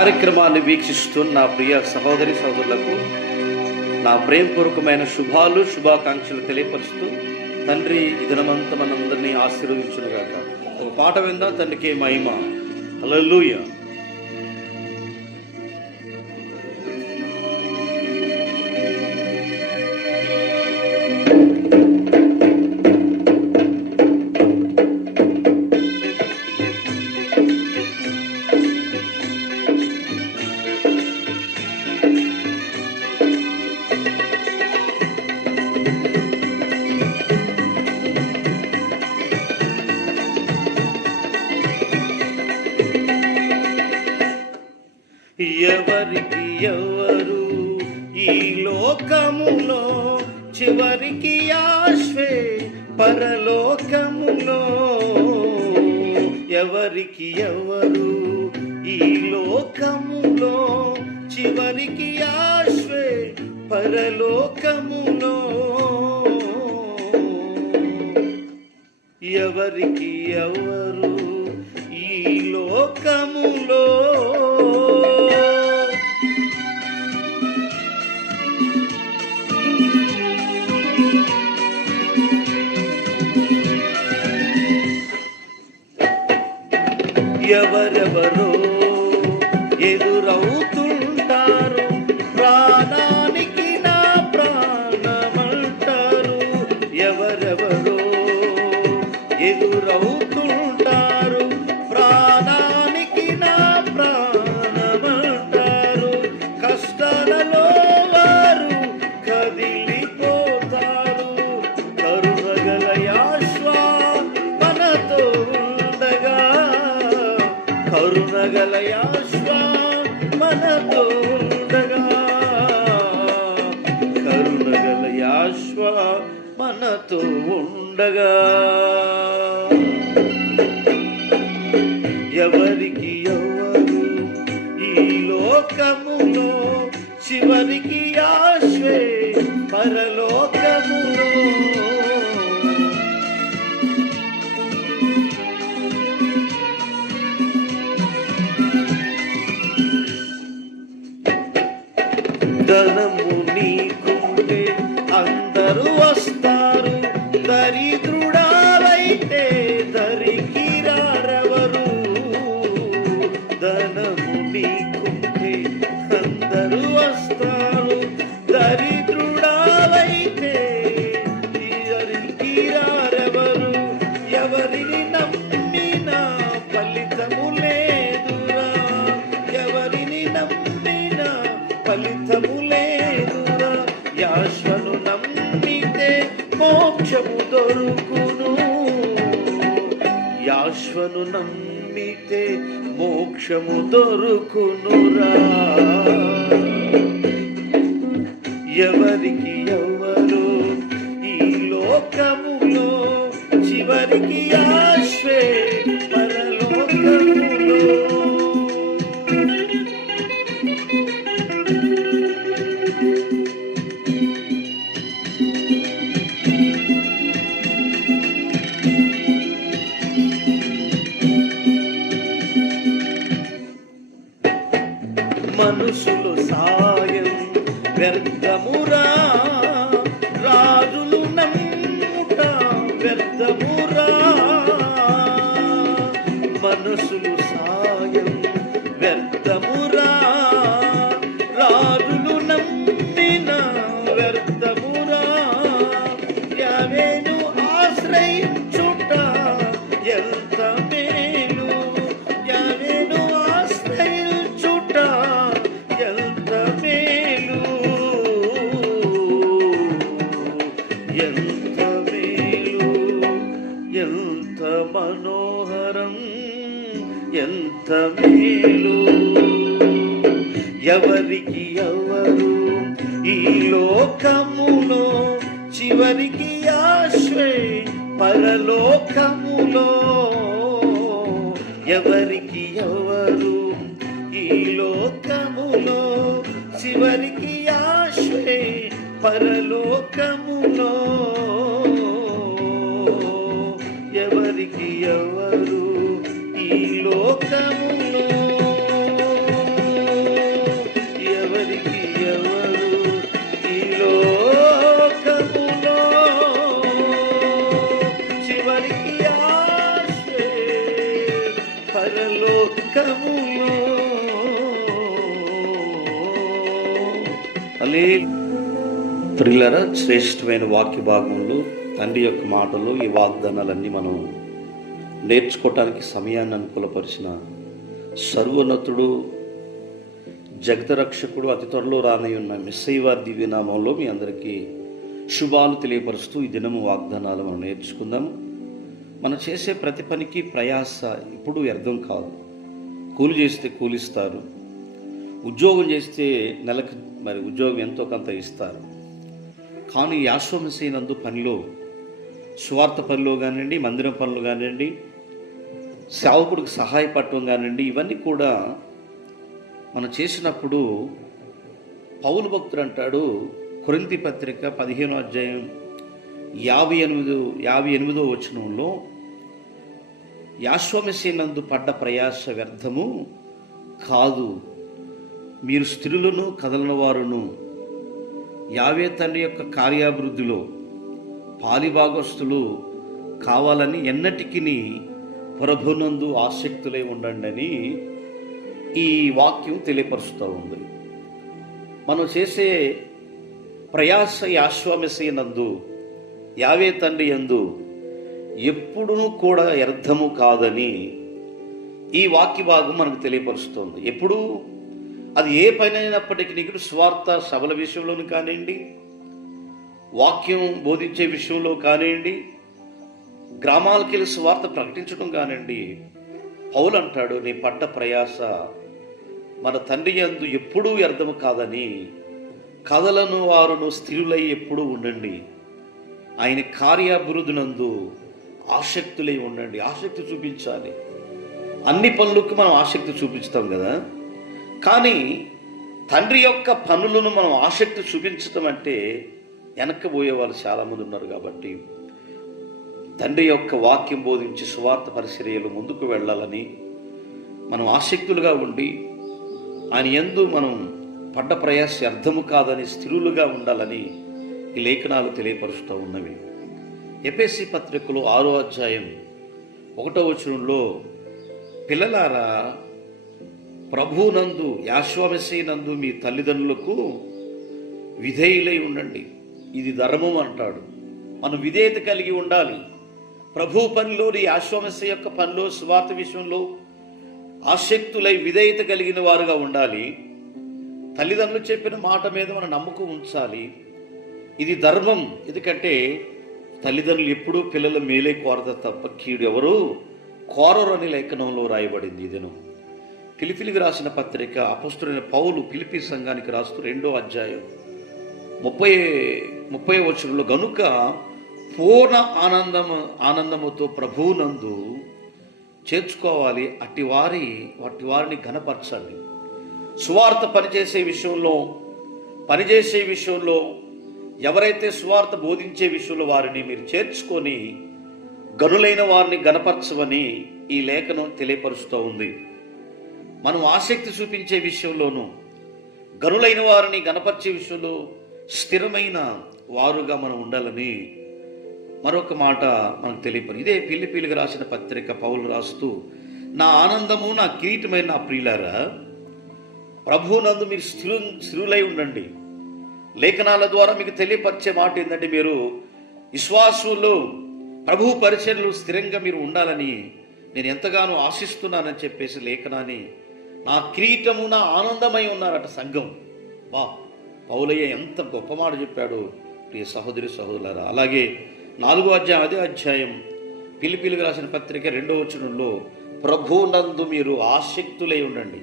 కార్యక్రమాన్ని వీక్షిస్తున్న నా ప్రియ సహోదరి సహోదరులకు నా ప్రేమపూర్వకమైన శుభాలు శుభాకాంక్షలు తెలియపరుస్తూ తండ్రి ఈ దినమంతా మనందరినీ ఆశీర్వదించునుగాక. ఒక పాట విందా తండ్రికి మహిమ. హల్లెలూయా. ఎవరికి ఎవరు ఈ లోకములో? చివరికి ఆశ్వే పరలోకములో. ఎవరికి ఎవరు ఈ లోకములో? చివరికి ఆశ్వే పరలోకములో. ఎవరికి ఎవరు ఈ లోకములో? ఎవరెవరో ఏదో ఉండగా ఎవరికి ఎవరు ఈ లోకములో చివరికి మోక్షము దొరుకునురా. ఎవరికి ఎవరు ఈ లోకములో చివరికి వ్యర్థమురా. రాజులు నమ్ముట వ్యర్థమురా. మనసులు సాయం వ్యర్థమురా. రాజులు నమ్మిన వ్యర్థమురా. యావేను ఆశ్రయించుట ఎంత మేలు. ఎవరికి ఎవరు? ఈ లోకములో చివరికి ఆశ్వే పరలోకములో ఎవరికి ఎవరు? ఈ లోకములో చివరికి ఆశ్వే పరలోకములో ఎవరికి ఎవరు? ఈ లోకములో ప్రిల్లర శ్రేష్టమైన వాక్య భాగంలో తండ్రి యొక్క మాటలు ఈ వాగ్దానాలన్నీ మనం నేర్చుకోవటానికి సమయాన్ని అనుకూలపరిచిన సర్వోన్నతుడు జగతరక్షకుడు అతి త్వరలో రానై ఉన్న మిస్సైవారి దివ్యనామంలో మీ అందరికీ శుభాలు తెలియపరుస్తూ ఈ దినము వాగ్దానాలు మనం నేర్చుకుందాము మనం చేసే ప్రతి పనికి ప్రయాస ఇప్పుడు వ్యర్థం కాదు. కూలి చేస్తే కూలిస్తారు. ఉద్యోగం చేస్తే నెలకు మరి ఉద్యోగం ఎంతో కొంత ఇస్తారు. కానీ యాశ్వమసైనందు పనిలో స్వార్థ పనిలో కానివ్వండి మందిరం పనులు కానివ్వండి సేవకుడికి సహాయపడటం కానివ్వండి ఇవన్నీ కూడా మనం చేసినప్పుడు పౌలు భక్తుడు అంటాడు కొరింతి పత్రిక పదిహేనో అధ్యాయం యాభై ఎనిమిదో యాభై ఎనిమిదో వచనంలో యాశ్వమసేనందు పడ్డ ప్రయాస వ్యర్థము కాదు. మీరు స్త్రీలను కదలనవారును యావే తండ్రి యొక్క కార్యాభివృద్ధిలో పాలిభాగస్తులు కావాలని ఎన్నటికీ ప్రభునందు ఆసక్తులై ఉండండి అని ఈ వాక్యం తెలియపరుస్తూ ఉంది. మనం చేసే ప్రయాస యాశ్వమసైనందు యావే తండ్రి యందు ఎప్పుడునూ కూడా వ్యర్థము కాదని ఈ వాక్య భాగం మనకు తెలియపరుస్తుంది ఎప్పుడు అది ఏ పైన అయినప్పటికీ నీకు స్వార్థ సభల విషయంలోనూ కానివ్వండి వాక్యం బోధించే విషయంలో కానివ్వండి గ్రామాలకి వెళ్ళి స్వార్థ ప్రకటించడం కానివ్వండి. పౌలు అంటాడు నీ పడ్డ ప్రయాస మన తండ్రి అందు ఎప్పుడూ వ్యర్థము కాదని. కథలను వారును స్థిరులై ఎప్పుడూ ఉండండి. ఆయన కార్యాభివృద్ధినందు ఆసక్తులై ఉండండి. ఆసక్తి చూపించాలి. అన్ని పనులకు మనం ఆసక్తి చూపించుతాం కదా? కానీ తండ్రి యొక్క పనులను మనం ఆసక్తి చూపించటం అంటే వెనక్కిపోయే వాళ్ళు చాలామంది ఉన్నారు కాబట్టి తండ్రి యొక్క వాక్యం బోధించి సువార్త పరిచర్యలు ముందుకు వెళ్ళాలని మనం ఆసక్తులుగా ఉండి ఆయన ఎందు మనం పడ్డ ప్రయాస అర్థము కాదని స్థిరులుగా ఉండాలని ఈ లేఖనాలు తెలియపరుస్తూ ఉన్నవి. ఎపిఎస్సి పత్రికలో ఆరో అధ్యాయం ఒకటో వచనంలో పిల్లలారా ప్రభునందు నందు మీ తల్లిదండ్రులకు విధేయులై ఉండండి. ఇది ధర్మం అంటాడు. మనం విధేయత కలిగి ఉండాలి. ప్రభు పనిలోని యాశ్వమస్య యొక్క పనిలో స్వార్థ విషయంలో ఆసక్తులై విధేయత కలిగిన వారుగా ఉండాలి. తల్లిదండ్రులు చెప్పిన మాట మీద మన నమ్మకం ఉంచాలి. ఇది ధర్మం. ఎందుకంటే తల్లిదండ్రులు ఎప్పుడూ పిల్లల మేలే కోరత తప్ప కీడు ఎవరు కోరరు అని లేఖనంలో రాయబడింది ఇదను పిలిపిలికి రాసిన పత్రిక అపస్తుడైన పౌలు పిలిపి సంఘానికి రాస్తూ రెండో అధ్యాయం. ముప్పై ముప్పై వచనంలో గనుక పూర్ణ ఆనందము ఆనందముతో ప్రభువునందు చేర్చుకోవాలి అట్టి వారి వాటి వారిని ఘనపరచండి. సువార్త పనిచేసే విషయంలో పనిచేసే విషయంలో ఎవరైతే సువార్త బోధించే విషయంలో వారిని మీరు చేర్చుకొని గనులైన వారిని గనపరచమని ఈ లేఖనం తెలియపరుస్తూ ఉంది. మనం ఆసక్తి చూపించే విషయంలోనూ గనులైన వారిని గనపరిచే విషయంలో స్థిరమైన వారుగా మనం ఉండాలని మరొక మాట మనకు తెలియపని ఇదే పిల్లి పిల్లిగా రాసిన పత్రిక పౌలు రాస్తూ నా ఆనందము నా కిరీటమైన నా ప్రియులారా ప్రభునందు మీరు స్థిరు స్థిరులై ఉండండి. లేఖనాల ద్వారా మీకు తెలియపరిచే మాట ఏంటంటే మీరు విశ్వాసులు ప్రభు పరిచయలు స్థిరంగా మీరు ఉండాలని నేను ఎంతగానో ఆశిస్తున్నానని చెప్పేసి లేఖనాన్ని నా కిరీటము నా ఆనందమై ఉన్నారట సంఘం. బా పౌలయ్య ఎంత గొప్ప మాట చెప్పాడు. ప్రియ సహోదరి సహోదరులారా అలాగే నాలుగో అధ్యాయం అదే అధ్యాయం. పిలిపిలిగా రాసిన పత్రిక రెండో వచనంలో ప్రభునందు మీరు ఆసక్తులై ఉండండి.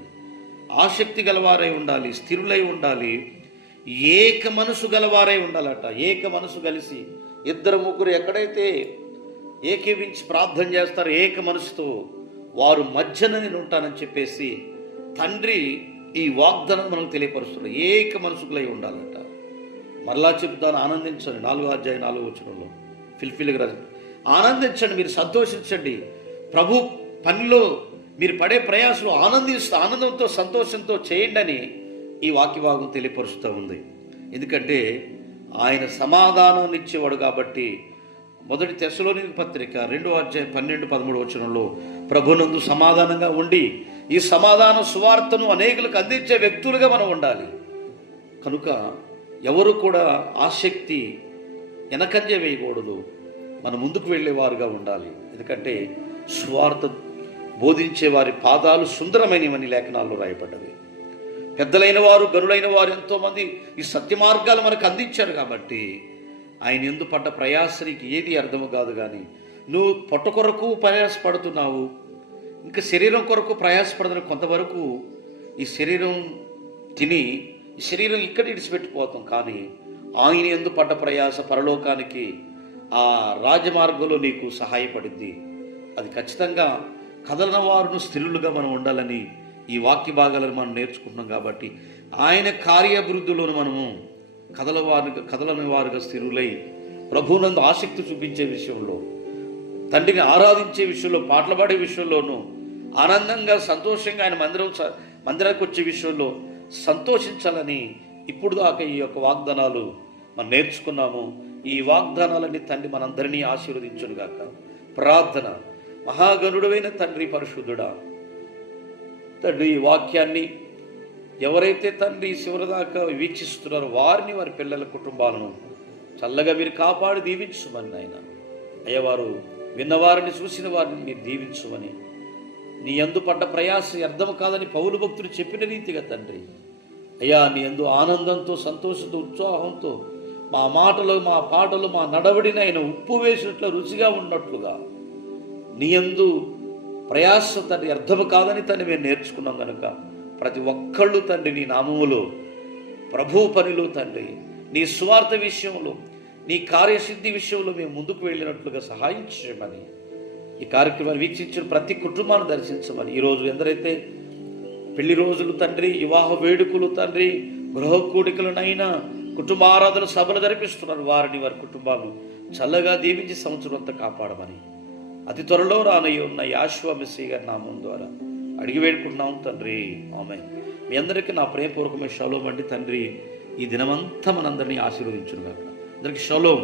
ఆసక్తి గలవారై ఉండాలి స్థిరులై ఉండాలి. ఏక మనసు గలవారై ఉండాలట. ఏక మనసు కలిసి ఇద్దరు ముగ్గురు ఎక్కడైతే ఏకీవించి ప్రార్థన చేస్తారో ఏక మనసుతో వారు మధ్యన నేను ఉంటానని చెప్పేసి తండ్రి ఈ వాగ్దానం మనకు తెలియపరుస్తున్నాడు ఏక మనసుకులై ఉండాలంట. మరలా చెబుతాను ఆనందించండి. నాలుగో అధ్యాయం నాలుగో వచనంలో ఫిల్ఫిల్గా రాజు ఆనందించండి మీరు సంతోషించండి. ప్రభు పనిలో మీరు పడే ప్రయాసంలో ఆనందిస్తూ ఆనందంతో సంతోషంతో చేయండి అని ఈ వాక్యభాగం తెలియపరుస్తూ ఉంది. ఎందుకంటే ఆయన సమాధానం ఇచ్చేవాడు కాబట్టి మొదటి తెశలోని పత్రిక రెండో అధ్యాయం పన్నెండు పదమూడు వచనంలో ప్రభునందు సమాధానంగా ఉండి ఈ సమాధాన సువార్తను అనేకులకు అందించే వ్యక్తులుగా మనం ఉండాలి. కనుక ఎవరు కూడా ఆసక్తి వెనకంజ వేయకూడదు. మన ముందుకు వెళ్ళేవారుగా ఉండాలి. ఎందుకంటే సువార్త బోధించే వారి పాదాలు సుందరమైనవని లేఖనాల్లో రాయబడ్డవి. పెద్దలైన వారు గనులైన వారు ఎంతోమంది ఈ సత్య మార్గాలు మనకు అందించారు కాబట్టి ఆయన ఎందు పడ్డ ప్రయాసనికి ఏది అర్థము కాదు కానీ నువ్వు పొట్ట కొరకు ప్రయాసపడుతున్నావు ఇంకా శరీరం కొరకు ప్రయాసపడదని కొంతవరకు ఈ శరీరం తిని ఈ శరీరం ఇక్కడ ఇడిచిపెట్టిపోతాం. కానీ ఆయన ఎందు పడ్డ ప్రయాస పరలోకానికి ఆ రాజమార్గంలో నీకు సహాయపడింది అది ఖచ్చితంగా కదలన వారును స్థిరులుగా మనం ఉండాలని ఈ వాక్య భాగాలను మనం నేర్చుకుంటున్నాం కాబట్టి ఆయన కార్యాభివృద్ధిలోను మనము కదలవారు కదలని వారుగా స్థిరులై ప్రభునందు ఆసక్తి చూపించే విషయంలో తండ్రిని ఆరాధించే విషయంలో పాటలు పాడే విషయంలోనూ ఆనందంగా సంతోషంగా ఆయన మందిరం మందిరానికి వచ్చే విషయంలో సంతోషించాలని ఇప్పుడు దాకా ఈ యొక్క వాగ్దానాలు మనం నేర్చుకున్నాము. ఈ వాగ్దానాలన్నీ తండ్రి మనందరినీ ఆశీర్వదించునుగాక. ప్రార్థన. మహాగణుడైన తండ్రి పరిశుద్ధుడా తండ్రి ఈ వాక్యాన్ని ఎవరైతే తండ్రి చివరిదాకా వీక్షిస్తున్నారో వారిని వారి పిల్లల కుటుంబాలను చల్లగా మీరు కాపాడి దీవించుమని ఆయన అయ్యవారు విన్నవారిని చూసిన వారిని మీరు దీవించుమని నీ అందు పడ్డ ప్రయాస అర్థం కాదని పౌరు భక్తుడు చెప్పిన రీతిగా తండ్రి. అయ్యా నీ అందు ఆనందంతో సంతోషంతో ఉత్సాహంతో మా మాటలు మా పాటలు మా నడవడిని ఆయన ఉప్పు వేసినట్లు రుచిగా ఉన్నట్లుగా. నీ యందు ప్రయాస తండ్రి అర్థం కాదని తండ్రి మేము నేర్చుకున్నాం కనుక ప్రతి ఒక్కళ్ళు తండ్రి నీ నామములో ప్రభు పనిలో తండ్రి నీ స్వార్థ విషయంలో నీ కార్యసిద్ధి విషయంలో మేము ముందుకు వెళ్ళినట్లుగా సహాయం చేయమని. ఈ కార్యక్రమాన్ని వీక్షించిన ప్రతి కుటుంబాన్ని దర్శించమని. ఈరోజు ఎందరైతే పెళ్ళి రోజులు తండ్రి వివాహ వేడుకలు తండ్రి గృహ కూడికలనైనా కుటుంబ ఆరాధన సభలు జరిపిస్తున్నారు. వారిని వారి కుటుంబాలు చల్లగా దీవించి సంవత్సరం అంతా కాపాడమని. అతి త్వరలో రానయ్య ఉన్న యాశ్వ మెస్సీ గారి నామం ద్వారా అడిగి వేడుకుంటున్నాం తండ్రి. ఆమె మీ అందరికీ నా ప్రేమపూర్వకమైన షలోం అండి తండ్రి. ఈ దినమంతా మనందరినీ ఆశీర్వదించును గాక అందరికీ షలోం.